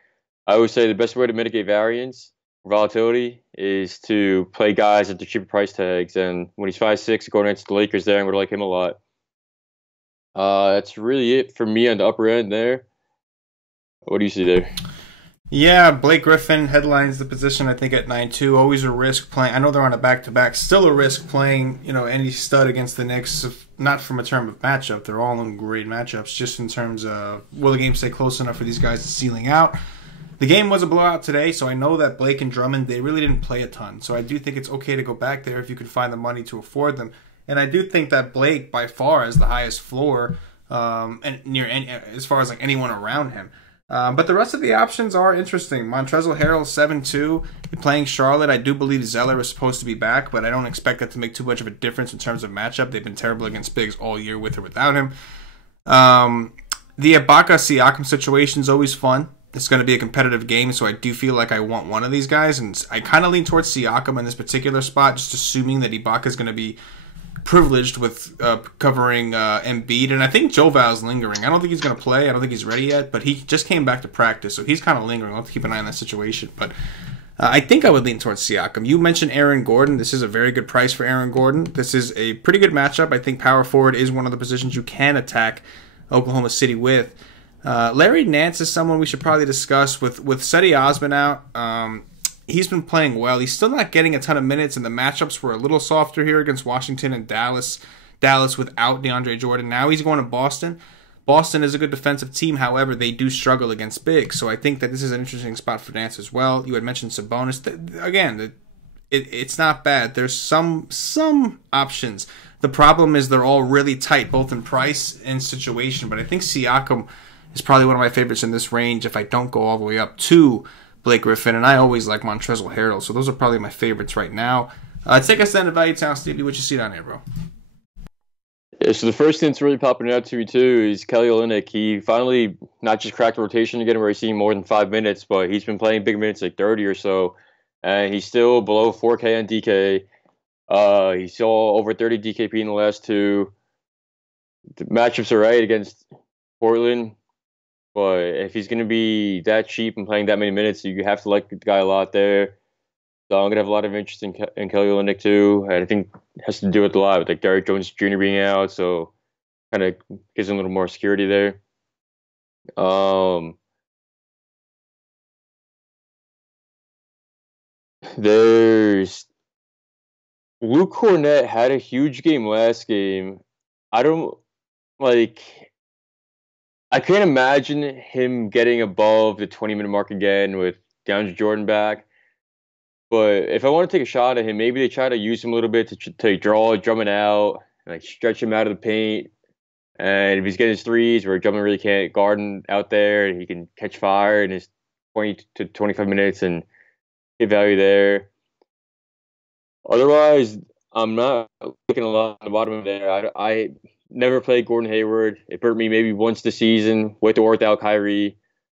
I always say the best way to mitigate variance or volatility is to play guys at the cheaper price tags. And when he's 5'6", going against the Lakers there, I'm going to like him a lot. That's really it for me on the upper end there. What do you see there? Yeah, Blake Griffin headlines the position, I think, at 9-2. Always a risk playing. I know they're on a back-to-back. Still a risk playing, any stud against the Knicks, not from a term of matchup. They're all in great matchups, just in terms of will the game stay close enough for these guys to ceiling out. The game was a blowout today, so I know that Blake and Drummond, they really didn't play a ton. So I do think it's okay to go back there if you can find the money to afford them. And I do think that Blake, by far, has the highest floor and near any, as far as like anyone around him. But the rest of the options are interesting. Montrezl Harrell 7-2, playing Charlotte. I do believe Zeller is supposed to be back, but I don't expect that to make too much of a difference in terms of matchup. They've been terrible against bigs all year with or without him. The Ibaka-Siakam situation is always fun. It's going to be a competitive game, so I do feel like I want one of these guys, and I kind of lean towards Siakam in this particular spot, just assuming that Ibaka is going to be privileged with covering Embiid, and I think Joval's lingering. I don't think he's going to play. I don't think he's ready yet, but he just came back to practice, so he's kind of lingering. I'll have to keep an eye on that situation, but I think I would lean towards Siakam. You mentioned Aaron Gordon. This is a very good price for Aaron Gordon. This is a pretty good matchup. I think power forward is one of the positions you can attack Oklahoma City with. Larry Nance is someone we should probably discuss with Cedi Osman out. He's been playing well. He's still not getting a ton of minutes, and the matchups were a little softer here against Washington and Dallas. Dallas without DeAndre Jordan. Now he's going to Boston. Boston is a good defensive team. However, they do struggle against bigs. So I think that this is an interesting spot for Nance as well. You had mentioned Sabonis. Again, it's not bad. There's some options. The problem is they're all really tight, both in price and situation. But I think Siakam is probably one of my favorites in this range if I don't go all the way up to Blake Griffin, and I always like Montrezl Harrell, so those are probably my favorites right now. Take us down to Value Town, Stevie. What you see down here, bro? Yeah, so the first thing that's really popping out to me too is Kelly Olynyk. He finally not just cracked the rotation again where he's seeing more than 5 minutes, but he's been playing big minutes like 30 or so, and he's still below 4K on DK. He saw over 30 DKP in the last two. The matchups are right against Portland. But if he's going to be that cheap and playing that many minutes, you have to like the guy a lot there. So I'm going to have a lot of interest in Kelly Olynyk too. And I think it has to do with a lot with like Derrick Jones Jr. being out. So kind of gives him a little more security there. There's Luke Cornett had a huge game last game. I don't like... I can't imagine him getting above the 20-minute mark again with DeAndre Jordan back. But if I want to take a shot at him, maybe they try to use him a little bit to draw Drummond out, like stretch him out of the paint. And if he's getting his threes where Drummond really can't guard him out there, and he can catch fire in his 20 to 25 minutes and get value there. Otherwise, I'm not looking a lot on the bottom of there. I never played Gordon Hayward. It hurt me maybe once this season with or without Kyrie.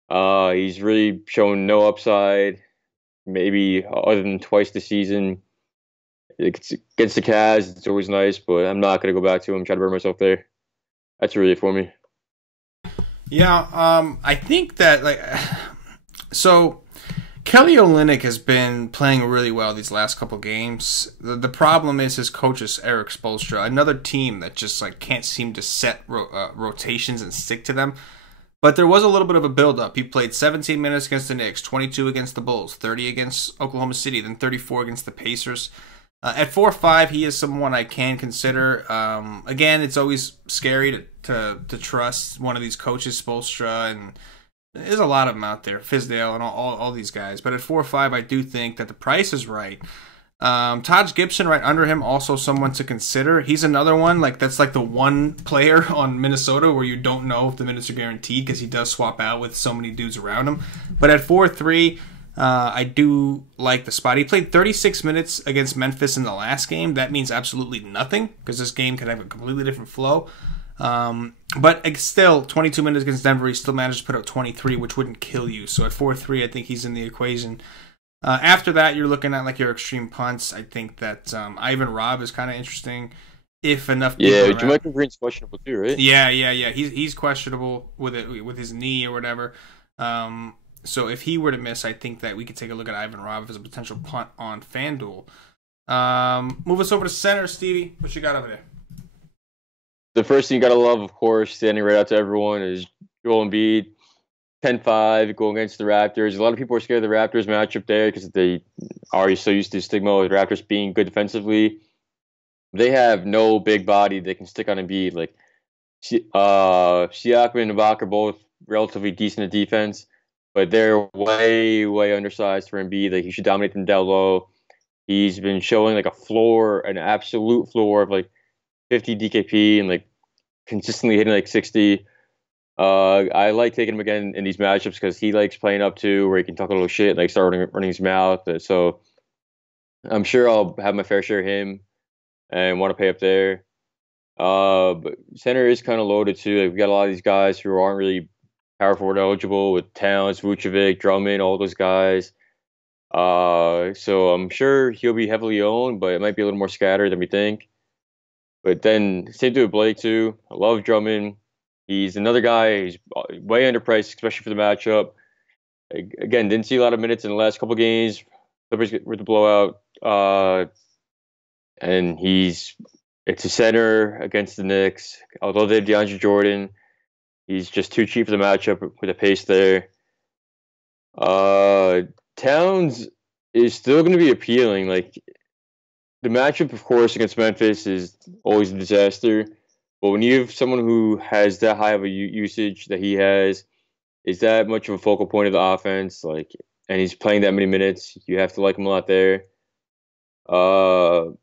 He's really shown no upside, maybe other than twice this season. Against the Cavs, it's always nice, but I'm not going to go back to him, try to burn myself there. That's really it for me. Yeah, I think that, so Kelly Olynyk has been playing really well these last couple games. The problem is his coach is Eric Spoelstra, another team that just can't seem to set rotations and stick to them. But there was a little bit of a build-up. He played 17 minutes against the Knicks, 22 against the Bulls, 30 against Oklahoma City, then 34 against the Pacers. At 4.5, he is someone I can consider. Again, it's always scary to trust one of these coaches, Spoelstra, and there's a lot of them out there, Fizdale and all these guys. But at 4.5, I do think that the price is right. Taj Gibson right under him, also someone to consider. He's another one, that's like the one player on Minnesota where you don't know if the minutes are guaranteed because he does swap out with so many dudes around him. But at 4.3, I do like the spot. He played 36 minutes against Memphis in the last game. That means absolutely nothing because this game could have a completely different flow. But still, 22 minutes against Denver, he still managed to put up 23, which wouldn't kill you. So at 4.3, I think he's in the equation. After that, you're looking at your extreme punts. I think that Ivan Robb is kind of interesting. If enough people Jamaica Green's questionable too, right? Yeah. He's questionable with his knee or whatever. So if he were to miss, I think that we could take a look at Ivan Robb as a potential punt on FanDuel. Move us over to center, Stevie. What you got over there? The first thing you got to love, of course, standing right out to everyone, is Joel Embiid. 10-5 going against the Raptors. A lot of people are scared of the Raptors matchup there because they are so used to the stigma of the Raptors being good defensively. They have no big body they can stick on Embiid. Siakam and Ibaka are both relatively decent at defense, but they're way, way undersized for Embiid. He should dominate them down low. He's been showing a floor, an absolute floor of 50 DKP and consistently hitting 60. I like taking him again in these matchups because he likes playing up too, where he can talk a little shit, start running his mouth. So I'm sure I'll have my fair share of him and want to pay up there. But center is kind of loaded too. We got a lot of these guys who aren't really power forward eligible with Towns, Vucevic, Drummond, all those guys. So I'm sure he'll be heavily owned, but it might be a little more scattered than we think. But then same thing with Blake too. I love Drummond. He's another guy. He's way underpriced, especially for the matchup. Again, didn't see a lot of minutes in the last couple games. Clippers with the blowout. And it's a center against the Knicks. Although they have DeAndre Jordan, he's just too cheap for the matchup with the pace there. Towns is still going to be appealing. The matchup, of course, against Memphis is always a disaster. But when you have someone who has that high of a usage that he has, is that much of a focal point of the offense, and he's playing that many minutes, you have to like him a lot there. I'm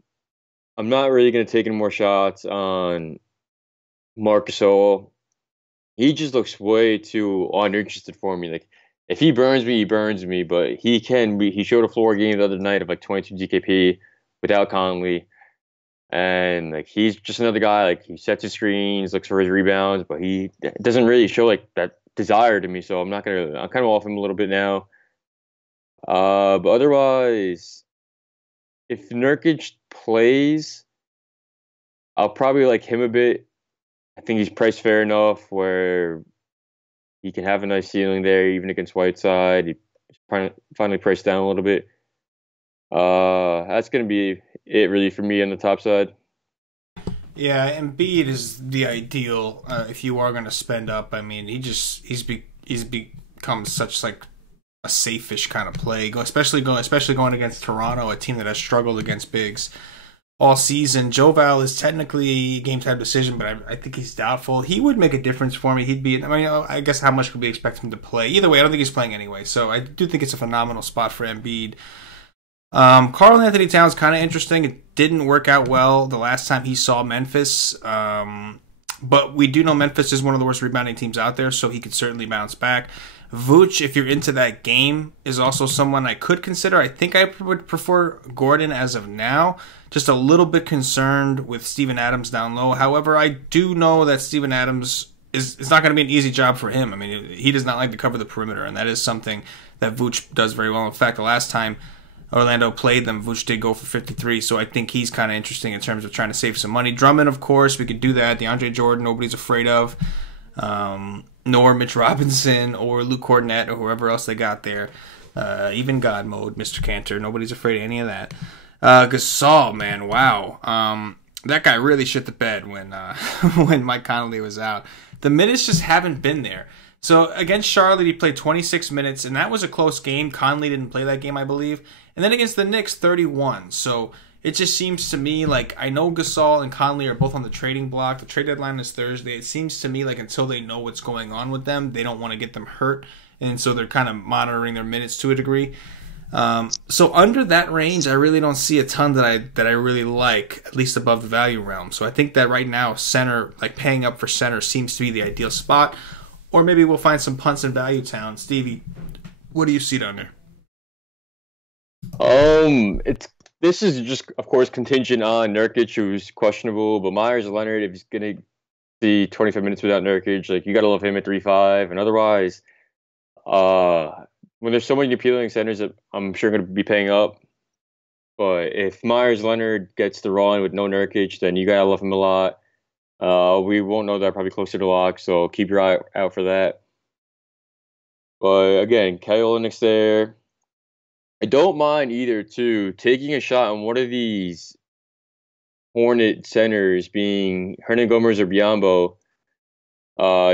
not really going to take any more shots on Marc Gasol. He just looks way too uninterested for me. If he burns me, he burns me, but he showed a floor game the other night of 22 DKP without Conley. And he's just another guy. He sets his screens, looks for his rebounds, but he doesn't really show that desire to me. So I'm kind of off him a little bit now. But otherwise, if Nurkic plays, I'll probably like him a bit. I think he's priced fair enough where he can have a nice ceiling there, even against Whiteside. He's finally priced down a little bit. That's going to be it really for me on the top side. Yeah, Embiid is the ideal if you are going to spend up. I mean, he's become such a safe-ish kind of play, especially going against Toronto, a team that has struggled against bigs all season. Joval is technically a game-time decision, but I think he's doubtful. He would make a difference for me. I guess how much could we expect him to play? Either way, I don't think he's playing anyway, so I do think it's a phenomenal spot for Embiid. Karl Anthony Towns, kind of interesting. It didn't work out well the last time he saw Memphis, but we do know Memphis is one of the worst rebounding teams out there, so he could certainly bounce back. Vooch, if you're into that game, is also someone I could consider. I think I would prefer Gordon as of now. Just a little bit concerned with Steven Adams down low. However, I do know that Steven Adams it's not going to be an easy job for him. I mean, he does not like to cover the perimeter, and that is something that Vooch does very well. In fact, the last time Orlando played them, Vooch did go for 53, so I think he's kind of interesting in terms of trying to save some money. Drummond, of course, we could do that. DeAndre Jordan, nobody's afraid of. Nor Mitch Robinson or Luke Cornett or whoever else they got there. Even God Mode, Mr. Cantor. Nobody's afraid of any of that. Gasol, man, wow. That guy really shit the bed when when Mike Conley was out. The minutes just haven't been there. So against Charlotte, he played 26 minutes, and that was a close game. Conley didn't play that game, I believe. And then against the Knicks, 31. So it just seems to me like, I know Gasol and Conley are both on the trading block. The trade deadline is Thursday. It seems to me like until they know what's going on with them, they don't want to get them hurt. And so they're kind of monitoring their minutes to a degree. So under that range, I really don't see a ton that I really like, at least above the value realm. So I think that right now, center, like paying up for center, seems to be the ideal spot. Or maybe we'll find some punts in value town. Stevie, what do you see down there? This is just, of course, contingent on Nurkic, who's questionable. But Myers Leonard, if he's gonna see 25 minutes without Nurkic, like you gotta love him at 3.5. And otherwise, when there's so many appealing centers that I'm sure going to be paying up. But if Myers Leonard gets the run with no Nurkic, then you gotta love him a lot. We won't know that probably closer to lock, so keep your eye out for that. But again, Olynyk there. I don't mind either, too, taking a shot on one of these Hornet centers, being Hernangomez or Biyombo,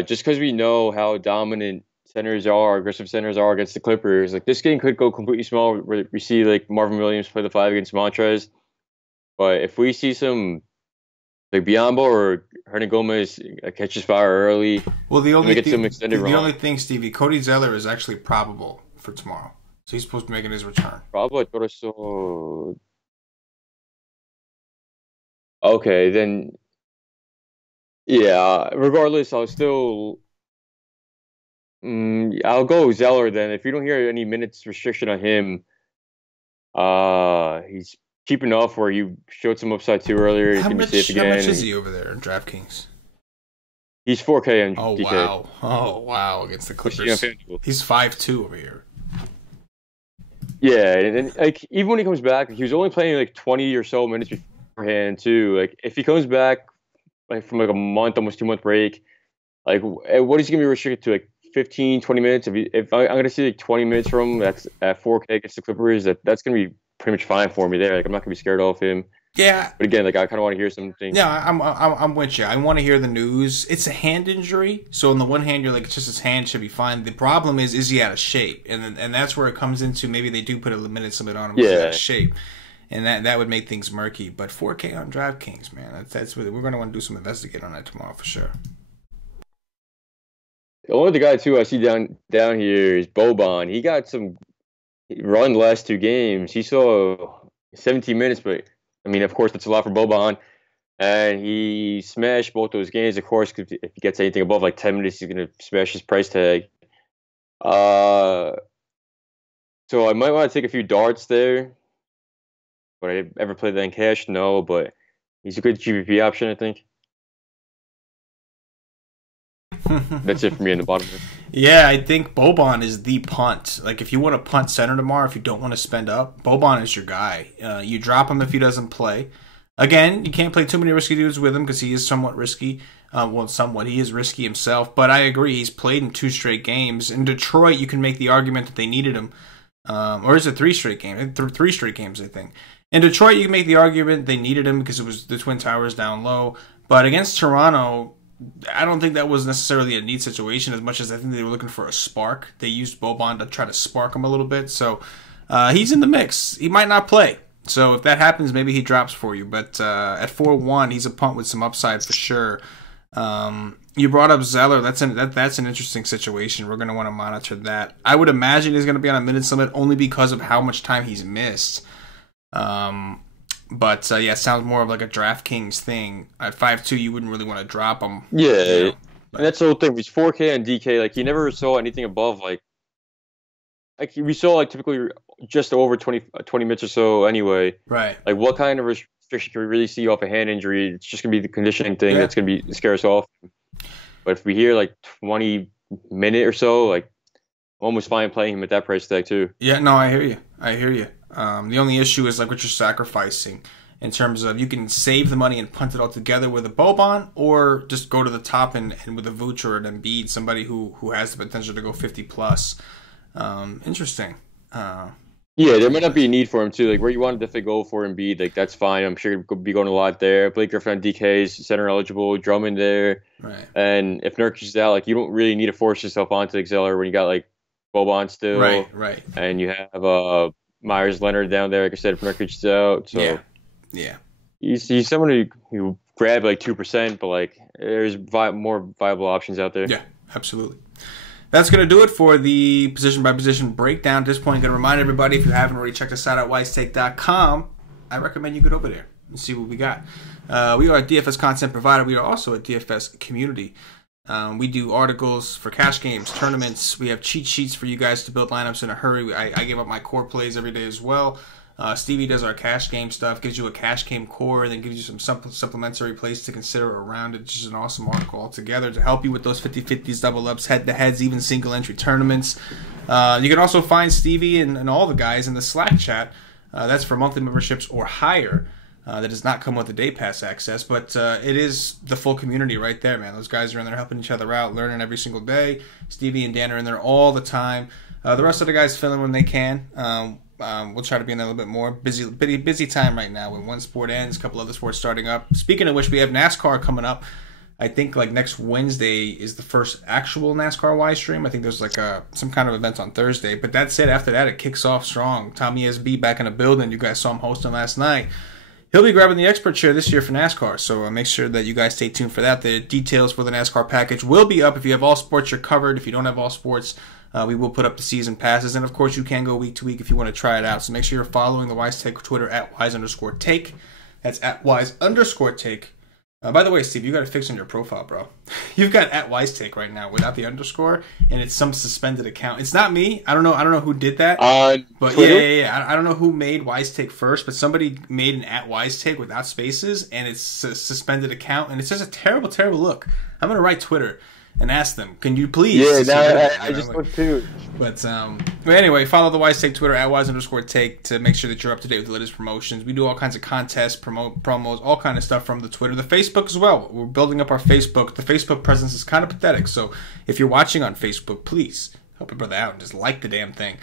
just because we know how dominant centers are, aggressive centers are against the Clippers. Like, this game could go completely small. We see, like, Marvin Williams play the 5 against Montrez. But if we see some, like, Biyombo or Hernangomez catches fire early, well, the only thing, Stevie, Cody Zeller is actually probable for tomorrow. So he's supposed to be making his return. Probably, I thought I saw. Okay, then. Yeah, regardless, I'll still. I'll go Zeller then. If you don't hear any minutes restriction on him, he's cheap enough where you showed some upside too earlier. He's going to be safe again. How much is he over there in DraftKings? He's 4K on DK. Wow. Oh, wow. Against the Clippers. He's 5'2" over here. Yeah, and like even when he comes back, he was only playing like 20 or so minutes beforehand too. Like if he comes back like from like a month, almost 2-month break, like what is he gonna be restricted to? Like 15, 20 minutes? If I'm gonna see like 20 minutes from him, that's at 4K against the Clippers. That's gonna be pretty much fine for me there. Like I'm not gonna be scared off him. Yeah. But again, like I kind of want to hear something. Yeah, I'm with you. I want to hear the news. It's a hand injury, so on the one hand, you're like, it's just his hand should be fine. The problem is he out of shape, and that's where it comes into maybe they do put a minutes limit on him. Yeah. He's out of shape, and that would make things murky. But 4K on DraftKings, man, that's really, we're going to want to do some investigating on that tomorrow for sure. The only other guy too I see down here is Boban. He got some run the last 2 games. He saw 17 minutes, but I mean, of course, that's a lot for Boban. And he smashed both those games. Of course, if he gets anything above like 10 minutes, he's going to smash his price tag. So I might want to take a few darts there. Would I ever play that in cash? No, but he's a good GPP option, I think. That's it for me in the bottom. Yeah, I think Boban is the punt. Like, if you want to punt center tomorrow, if you don't want to spend up, Boban is your guy. You drop him if he doesn't play. Again, you can't play too many risky dudes with him because he is somewhat risky. He is risky himself. But I agree, he's played in 2 straight games. In Detroit, you can make the argument that they needed him. Or is it 3 straight games? 3 straight games, I think. In Detroit, you can make the argument they needed him because it was the Twin Towers down low. But against Toronto, I don't think that was necessarily a neat situation as much as I think they were looking for a spark. They used Boban to try to spark him a little bit. So he's in the mix. He might not play. So if that happens, maybe he drops for you. But at 4-1, he's a punt with some upside for sure. You brought up Zeller. That's an interesting situation. We're going to want to monitor that. I would imagine he's going to be on a minutes limit only because of how much time he's missed. But yeah, it sounds more of like a DraftKings thing. At 5'2", you wouldn't really want to drop him. Yeah, you know? And that's the whole thing. He's 4K on DK. Like you never saw anything above like we saw like typically just over 20 minutes or so anyway. Right. Like what kind of restriction can we really see off a hand injury? It's just gonna be the conditioning thing that's gonna be scare us off. But if we hear like 20 minute or so, like almost fine playing him at that price tag too. Yeah, no, I hear you. The only issue is like what you're sacrificing in terms of you can save the money and punt it all together with a Boban, or just go to the top and with a Vooch or an Embiid, somebody who has the potential to go 50 plus. Interesting. Yeah, there might not be a need for him too. Like where you want to definitely go for Embiid, like that's fine. I'm sure he'll be going a lot there. Blake Griffin on DK's center eligible, Drummond there, Right. and if Nurkic is out, like you don't really need to force yourself onto Exceller when you got like Boban still, Right. and you have Myers Leonard down there. Like I said, if Nurkic is out, so Yeah. he's someone who grab like 2%, but like there's more viable options out there. Yeah, absolutely. That's going to do it for the position-by-position breakdown. At this point, I'm going to remind everybody, if you haven't already checked us out at wisetake.com, I recommend you get over there and see what we got. We are a DFS content provider. We are also a DFS community. We do articles for cash games, tournaments. We have cheat sheets for you guys to build lineups in a hurry. I give up my core plays every day as well. Stevie does our cash game stuff, gives you a cash game core, and then gives you some supplementary plays to consider around it. It's just an awesome article altogether to help you with those 50-50s, double-ups, head-to-heads, even single-entry tournaments. You can also find Stevie and all the guys in the Slack chat. That's for monthly memberships or higher. That does not come with the day pass access, but it is the full community right there, man. Those guys are in there helping each other out, learning every single day. Stevie and Dan are in there all the time. The rest of the guys fill in when they can. We'll try to be in there a little bit more. Busy time right now when one sport ends, a couple other sports starting up. Speaking of which, we have NASCAR coming up. I think like next Wednesday is the first actual NASCAR Y stream. I think there's like some kind of event on Thursday. But that's it. After that, it kicks off strong. Tommy SB back in the building. You guys saw him hosting last night. He'll be grabbing the expert chair this year for NASCAR, so make sure that you guys stay tuned for that. The details for the NASCAR package will be up. If you have all sports, you're covered. If you don't have all sports, we will put up the season passes. And, of course, you can go week to week if you want to try it out. So make sure you're following the WiseTake Twitter at @wise_take. That's at @wise_take. By the way, Steve, you got to fix on your profile, bro. You've got at WiseTake right now without the underscore, and it's some suspended account. It's not me. I don't know who did that. But Twitter? yeah. I don't know who made WiseTake first, but somebody made an at WiseTake without spaces, and it's a suspended account, and it's just a terrible, terrible look. I'm gonna write Twitter and ask them, can you please? Yeah, I just looked too. But anyway, follow the WiseTake Twitter at @wise_take to make sure that you're up to date with the latest promotions. We do all kinds of contests, promos, all kind of stuff from the Twitter, the Facebook as well. We're building up our Facebook. The Facebook presence is kind of pathetic, so if you're watching on Facebook, please help your brother out and just like the damn thing.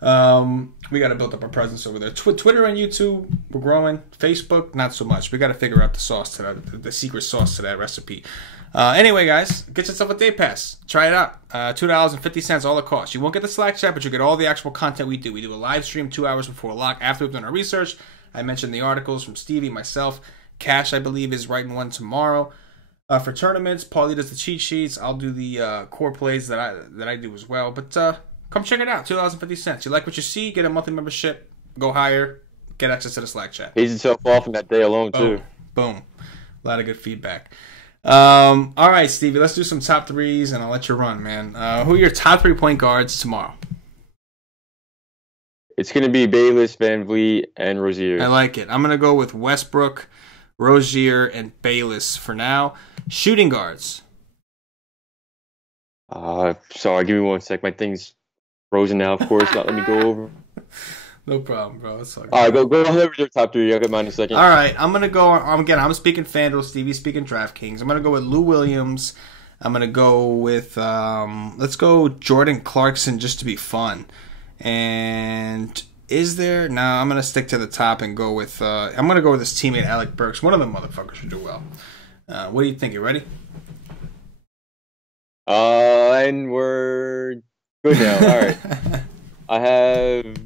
We got to build up our presence over there. Twitter and YouTube, we're growing. Facebook, not so much. We got to figure out the sauce to that, the secret sauce to that recipe. Anyway, guys, get yourself a day pass. Try it out. $2.50, all it costs. You won't get the Slack chat, but you get all the actual content we do. We do a live stream 2 hours before lock after we've done our research. I mentioned the articles from Stevie, myself. Cash, I believe, is writing one tomorrow. For tournaments, Paulie does the cheat sheets. I'll do the core plays that I do as well. But come check it out. $2.50. You like what you see? Get a monthly membership. Go higher. Get access to the Slack chat. Pays himself off in that day alone too. Boom. A lot of good feedback. All right, Stevie, let's do some top threes, and I'll let you run, man. Who are your top 3 point guards tomorrow? It's going to be Bayless, Van Vliet, and Rozier. I like it. I'm going to go with Westbrook, Rozier, and Bayless for now. Shooting guards. Sorry, give me 1 sec. My thing's frozen now, of course. Not let me go over. No problem, bro. It's all right, go ahead with your top 3. I'll get mine in a second. All right, I'm going to go, again, I'm speaking FanDuel, Stevie's speaking DraftKings. I'm going to go with Lou Williams. I'm going to go with, let's go Jordan Clarkson just to be fun. And is there, no, I'm going to stick to the top and go with, I'm going to go with his teammate Alec Burks. One of them motherfuckers should do well. What do you think? You ready? And we're good now. All right. I have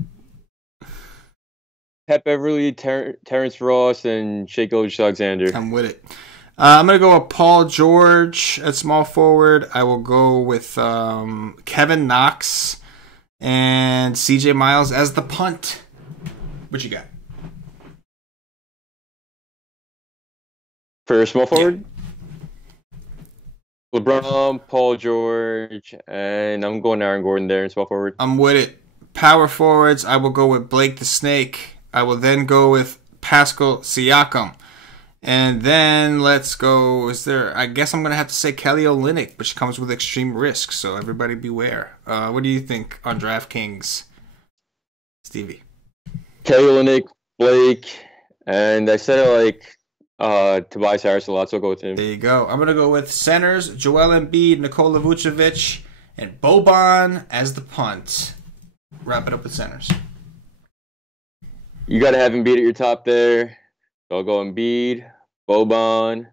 Pat Beverly, Terrence Ross, and Shai Gilgeous-Alexander. I'm with it. I'm going to go with Paul George at small forward. I will go with Kevin Knox and CJ Miles as the punt. What you got? For small forward? Yeah. LeBron, Paul George, and I'm going Aaron Gordon there in small forward. I'm with it. Power forwards, I will go with Blake the Snake. I will then go with Pascal Siakam. And then let's go, I guess I'm going to have to say Kelly Olynyk, which comes with extreme risk, so everybody beware. What do you think on DraftKings, Stevie? Kelly Olynyk, Blake, and I said I like Tobias Harris a lot, so I'll go with him. There you go. I'm going to go with centers, Joel Embiid, Nikola Vucevic, and Boban as the punt. Wrap it up with centers. You got to have Embiid at your top there. So I'll go Embiid, Boban,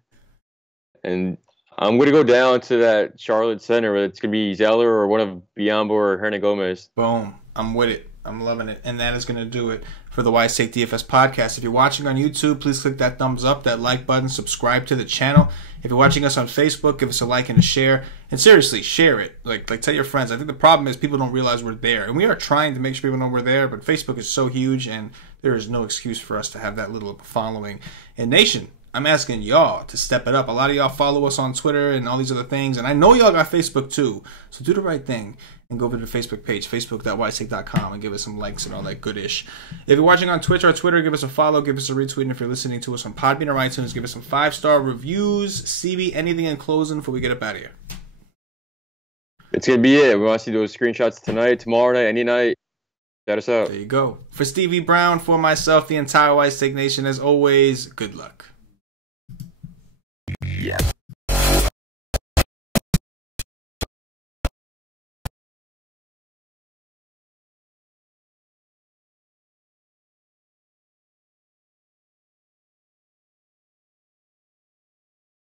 and I'm going to go down to that Charlotte center, whether it's going to be Zeller or one of Biyombo or Hernan Gomez. Boom. I'm with it. I'm loving it. And that is going to do it for the Why Take DFS podcast. If you're watching on YouTube, please click that thumbs up, that like button, subscribe to the channel. If you're watching us on Facebook, give us a like and a share. And seriously, share it. Like tell your friends. I think the problem is people don't realize we're there. And we are trying to make sure people know we're there, but Facebook is so huge and there is no excuse for us to have that little following. And Nation, I'm asking y'all to step it up. A lot of y'all follow us on Twitter and all these other things, and I know y'all got Facebook too. So do the right thing and go over to the Facebook page, facebook.wisec.com, and give us some likes and all that goodish. If you're watching on Twitch or Twitter, give us a follow, give us a retweet, and if you're listening to us on Podbean or iTunes, give us some 5-star reviews. CB, anything in closing before we get up out of here? It's going to be it. We want to see those screenshots tonight, tomorrow night, any night. Shout us out. There you go. For Stevie Brown, for myself, the entire Wisec Nation, as always, good luck. Yeah.